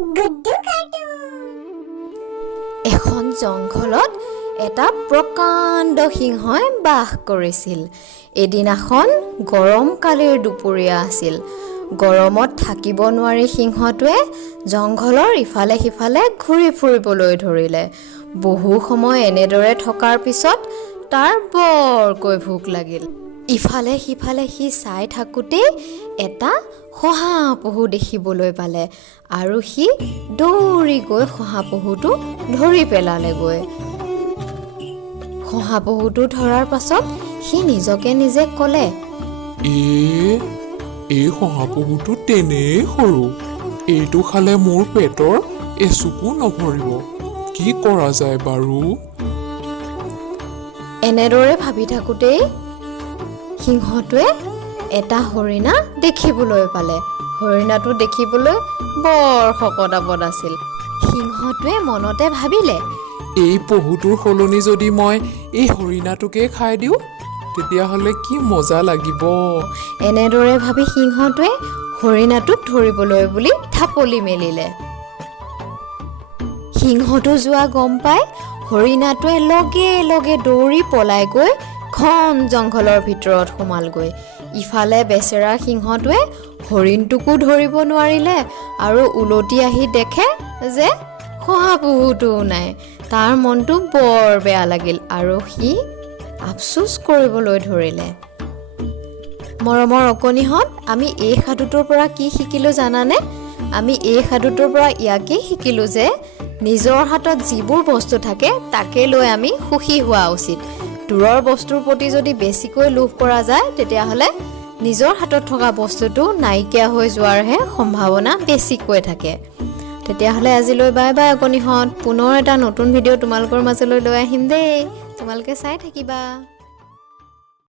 Guddu cartoon. এখন জংঘলত এটা প্ৰকাণ্ড সিংহই বাস কৰিছিল। এদিনাখন গৰম কালিৰ দুপৰীয়া আছিল। গৰমত থাকিব নোৱাৰি সিংহটোৱে জংঘলৰ ইফালে সিফালে ঘূৰি ফুৰিবলৈ ধৰিলে। বহু সময় এনেদৰে থকাৰ পিছত তাৰ বৰকৈ ভোক লাগিল। ইফালে সিফালে সি চাই থাকোঁতেই এটা শহাপহু দেখিবলৈ পালে আৰু সি দৌৰি গৈ শহাপহুটো ধৰি পেলালেগৈ। শহাপহুটো ধৰাৰ পাছত সি নিজকে নিজে ক'লে, এই শহাপহুটো তেনেই সৰু, এইটো খালে মোৰ পেটৰ এচুকো নভৰিব, কি কৰা যায় বাৰু? এনেদৰে ভাবি থাকোঁতেই সিংহটোৱে এটা হৰিণা দেখিবলৈ পালে। হৰিণাটো দেখিবলৈ বৰ শকত আবত আছিল। সিংহটোৱে মনতে ভাবিলে, এই পহুটোৰ সলনি যদি মই এই হৰিণাটোকে খাই দিওঁ তেতিয়াহ'লে কি মজা লাগিব। এনেদৰে ভাবি সিংহটোৱে হৰিণাটোক ধৰিবলৈ বুলি ঢাপলি মেলিলে। সিংহটো যোৱা গম পাই হৰিণাটোৱে লগে লগে দৌৰি পলাই গৈ ঘন জংঘলৰ ভিতৰত সোমালগৈ। ইফালে বেচেৰা সিংহটোৱে হৰিণটোকো ধৰিব নোৱাৰিলে আৰু উলটি আহি দেখে যে শহাপহুটোও নাই। তাৰ মনটো বৰ বেয়া লাগিল আৰু সি আফচোচ কৰিবলৈ ধৰিলে। মৰমৰ অকণিহঁত, আমি এই সাধুটোৰ পৰা কি শিকিলোঁ জানানে? আমি এই সাধুটোৰ পৰা ইয়াকেই শিকিলোঁ যে নিজৰ হাতত যিবোৰ বস্তু থাকে তাকে লৈ আমি সুখী হোৱা উচিত। দূৰৰ বস্তুৰ প্ৰতি যদি বেছিকৈ লোভ কৰা যায় তেতিয়াহ'লে নিজৰ হাতত থকা বস্তুটো নাইকিয়া হৈ যোৱাৰহে সম্ভাৱনা বেছিকৈ থাকে। তেতিয়াহ'লে আজিলৈ বাই বাই অকণিহঁত। পুনৰ এটা নতুন ভিডিঅ' তোমালোকৰ মাজলৈ লৈ আহিম দেই। তোমালোকে চাই থাকিবা।